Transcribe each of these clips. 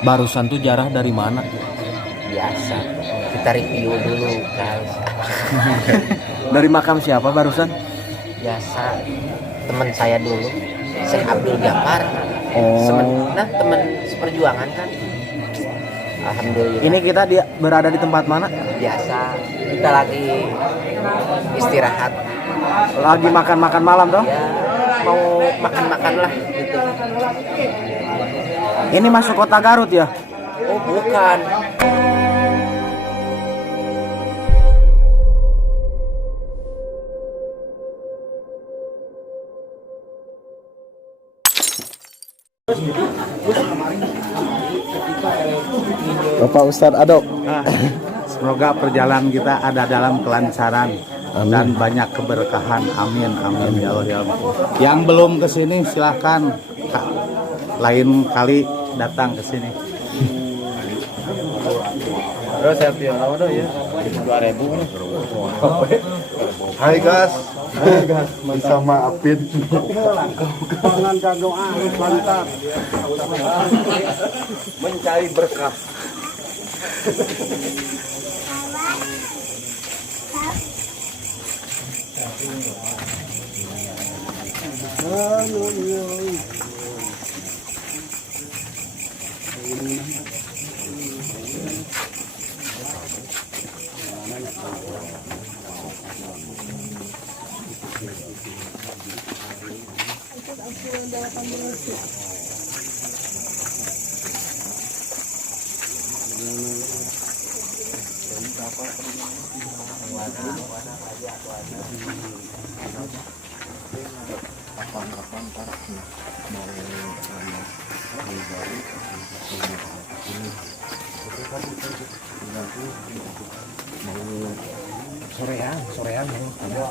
Barusan tuh jarah dari mana? Biasa. Kita review dulu, guys. Dari makam siapa barusan? Biasa. Teman saya dulu, Syekh Abdul Jabbar. Nah, teman seperjuangan kan. Alhamdulillah. Ini kita berada di tempat mana? Biasa. Kita lagi istirahat. Lagi makan-makan malam toh? Ya, mau makan-makan lah gitu. Ini masuk kota Garut ya? Oh, bukan. Bapak Ustadz Ado. Semoga perjalanan kita ada dalam kelancaran. Amin. Dan banyak keberkahan. Amin, amin ya Allah ya Allah. Yang belum ke sini silahkan lain kali datang ke sini. Terus saya pion ya. 2000. Hai guys. Bisa maafin. Jangan doa mantap. Mencari berkah. Sorean mau ada.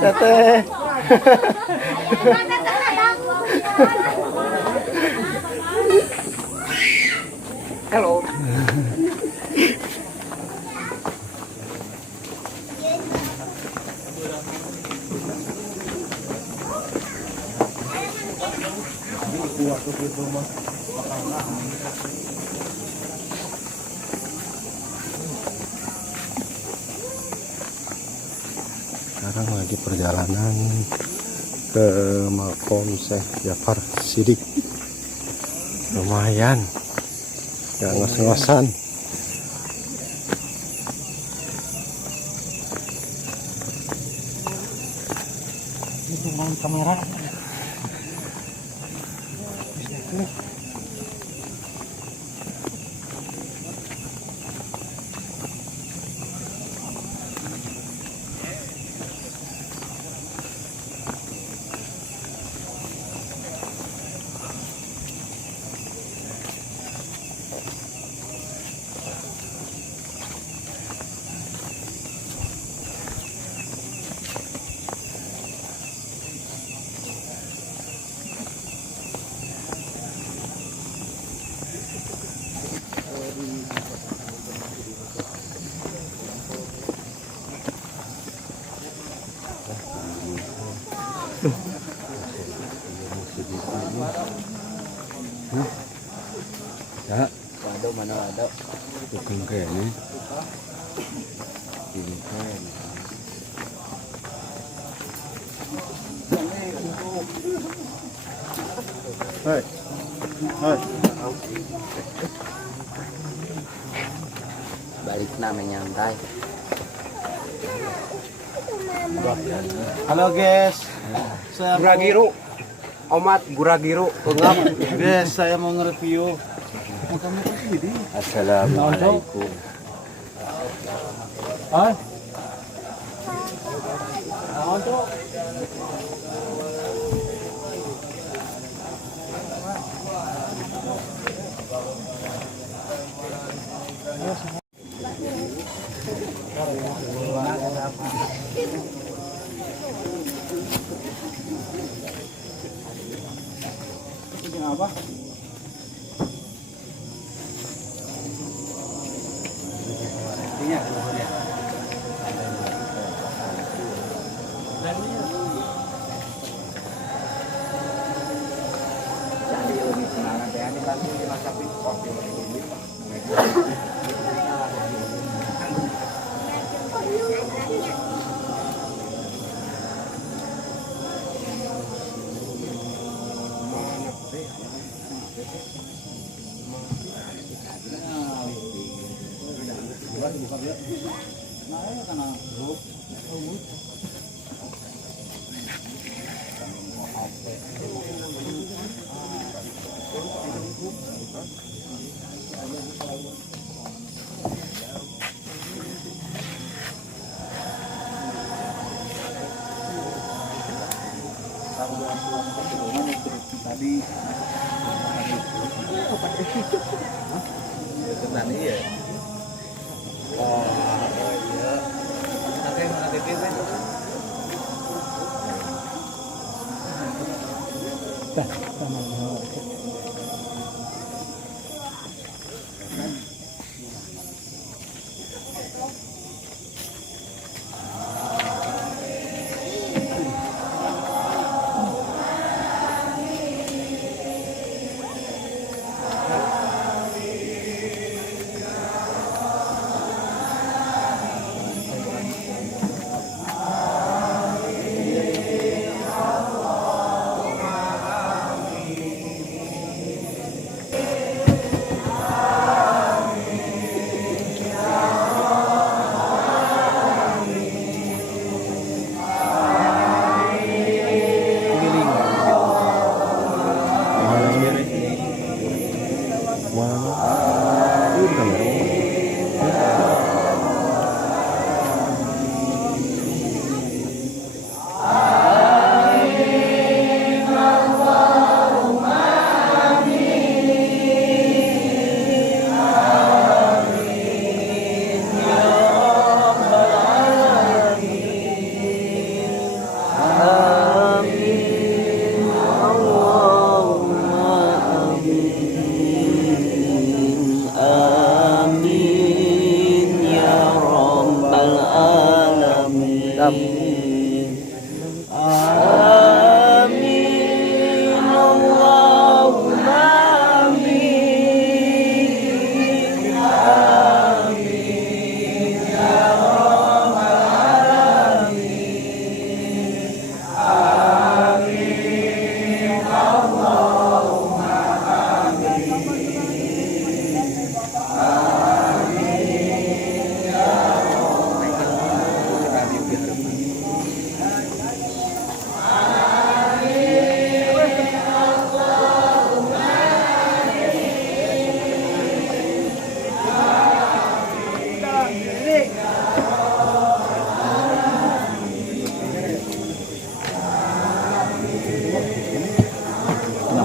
Teteh. Halo. Sekarang lagi perjalanan ke Makom Syekh Jafar Sidik. Lumayan, gak ngos-ngosan. Kamera. Ya, Ada mana ada. tukang kayaknya. Ini kan. Hai. Hai. Balik namanya nyantai. Halo guys. Saya Guragiru. Omat Guragiru. Guys, saya mau nge-review. Assalamualaikum. Ah?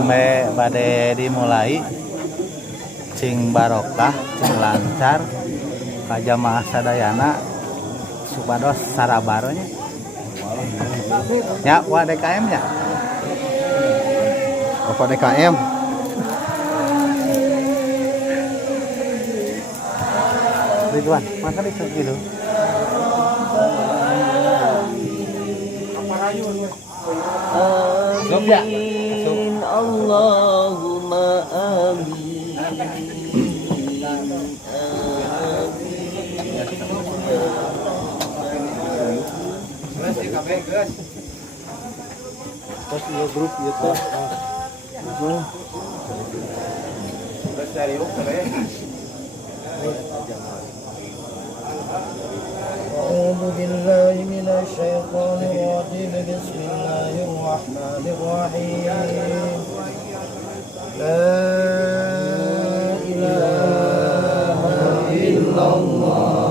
Sampai bade dimulai cing barokah, cing lancar kajamaah sadayana supados sarabaronya ya wa DKM nya Apa DKM? Ridwan maka itu gitu Amin. Allahumma amin. Terus ya grup gitu. A'udzu billahi minasy الشيطان الرجيم بسم الله الرحمن الرحيم لا إله إلا الله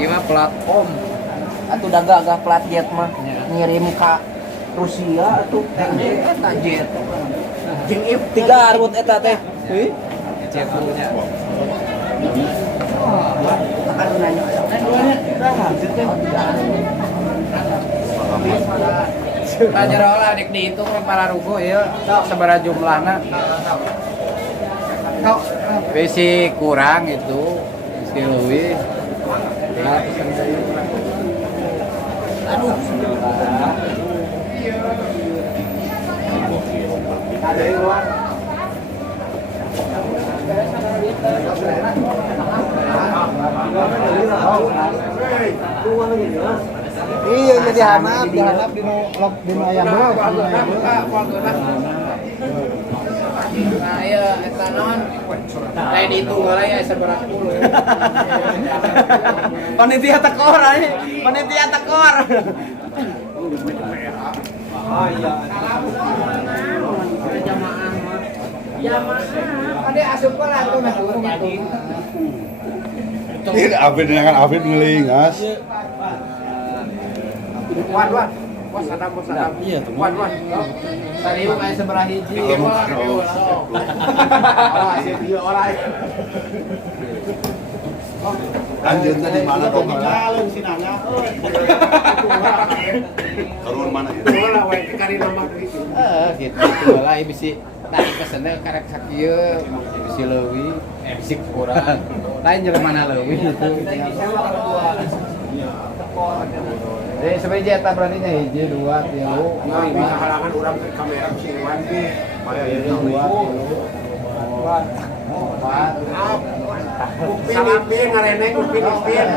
Gimana plat om? Atau udah gagah plat jet mah ngirim ke Rusia atau eta jet. Jeung F3 arut eta teh. Heuh. Jet punya. Ajar olah dek dihitung para rugo ya sabaraha jumlahna. Besi kurang itu, besi lebih. Aduh. Ada yang luar. Iya jadi hanap di ayam doang. Nah, iya, eta naon? Lain itu heula ya sabarang puluh. Panitia tekor aja, panitia tekor. Oh iya. Jamaah mah. Jamaah. Ade asup ka lah tuh mah gitu. Ini Afid dengan Afid ngelingas. Wan. Bos ada. Iya tuh. Wan. Tariu kayak seberah hiji. Orang. Lanjutnya di mana tuh? Jalan si Nana. Karun mana itu? Lah wae kari nama gitu. Gitu lah bisi tadi pesennya karek sakieu bisi leuwih, bisi kurang. Lain jelema leuwih gitu. Jadi sebenarnya eta berarti nya hiji, 2, 3. Bisa halangan urang ke kamera si Wan teh. Aya ieu 2, 4. Upin ipin ngarene upin ipin.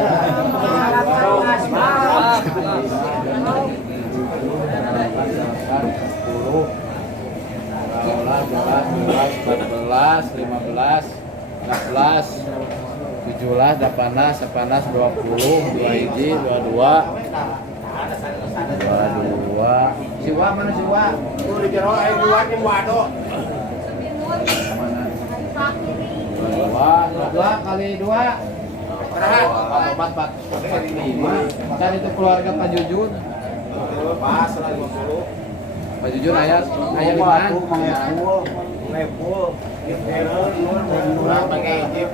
Belas, 15, 16, 17, 18, 20, 2 hiji, 22. Siwa mana siwa? Tuh di jero aing 2 di wado. 2 kali 2. Berapa? 4 5. Kan itu keluarga Pak Jujun. Pas 50. Pak Jujun aya 5. Lepul. Kurang pakai JP.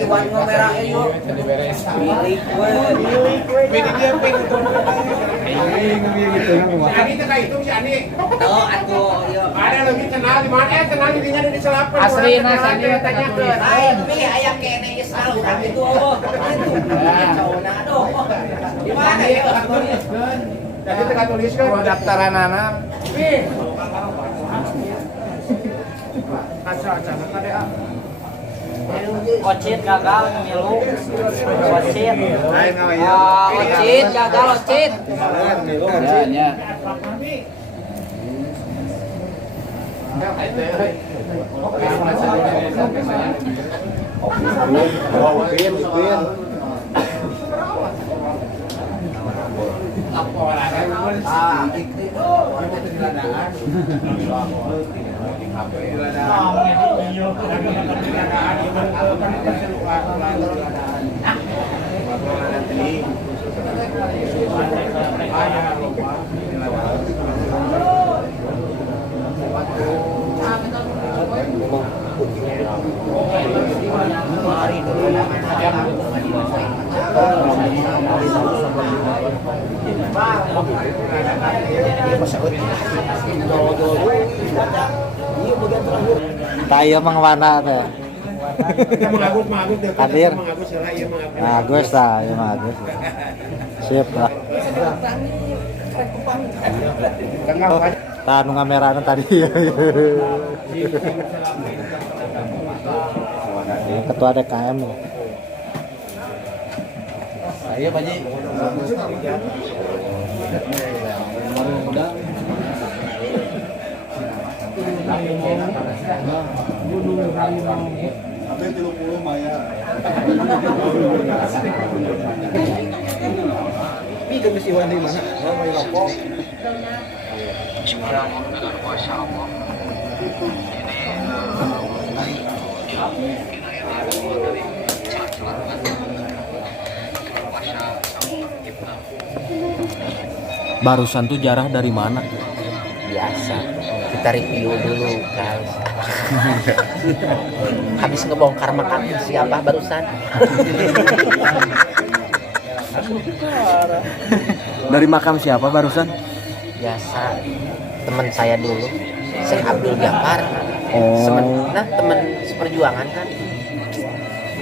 Iwan kamera yuk. Jadi beres. Milik gue. Milik dia ping. Ani teh ka hitung si Ani. Oh, aku yuk. Ada lebih kenal di mana? Kenal di dinya di Selapan. Aslina sandi tanya ke. lain pi aya kene geus salu kan itu. Cauna aduh. Di mana ya tuliskeun? Jadi teh tuliskeun Daftaranana. Acara kada. Ocit gagal milu. Ocit. Lain ngawaya. Ocit gagal ocit. Ya. Upin. Tayo mang mana teh. Hadir. Agus tah, ya mah Agus. Sip lah. Tah nu ngamerana tadi. Ketua DKM. Iya Pak Ji. Tapi 30 maya. Ini kan mesti di mana? Oh, mau rokok. Barusan tuh jarah dari mana? Biasa. Kita review dulu, guys. Habis ngebongkar makam siapa barusan? Dari makam siapa barusan? Biasa. Teman saya dulu, Syekh Abdul Jafar. Oh. Nah, teman seperjuangan kan.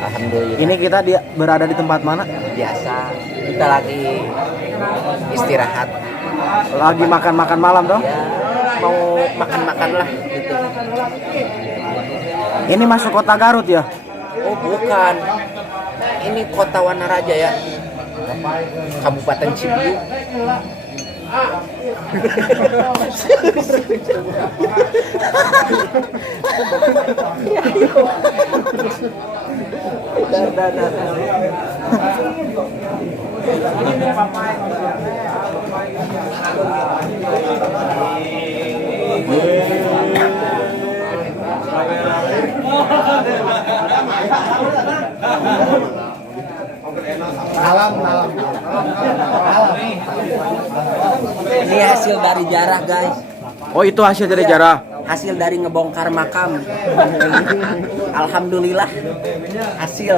Alhamdulillah. Ini kita berada di tempat mana? Biasa. Kita lagi istirahat. Lagi makan-makan malam dong? Ya, mau makan-makan lah gitu. Ini masuk kota Garut ya? Oh bukan, ini kota Wanaraja ya, Kabupaten Cibiu. Ini hasil dari jarah guys, Oh itu hasil dari jarah. hasil dari ngebongkar makam. Alhamdulillah hasil.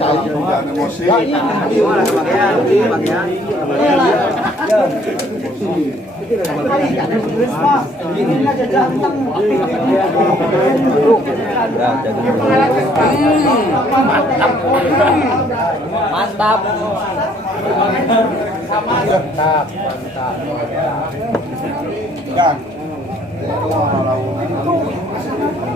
Jangan emosi. Mantap. Kan.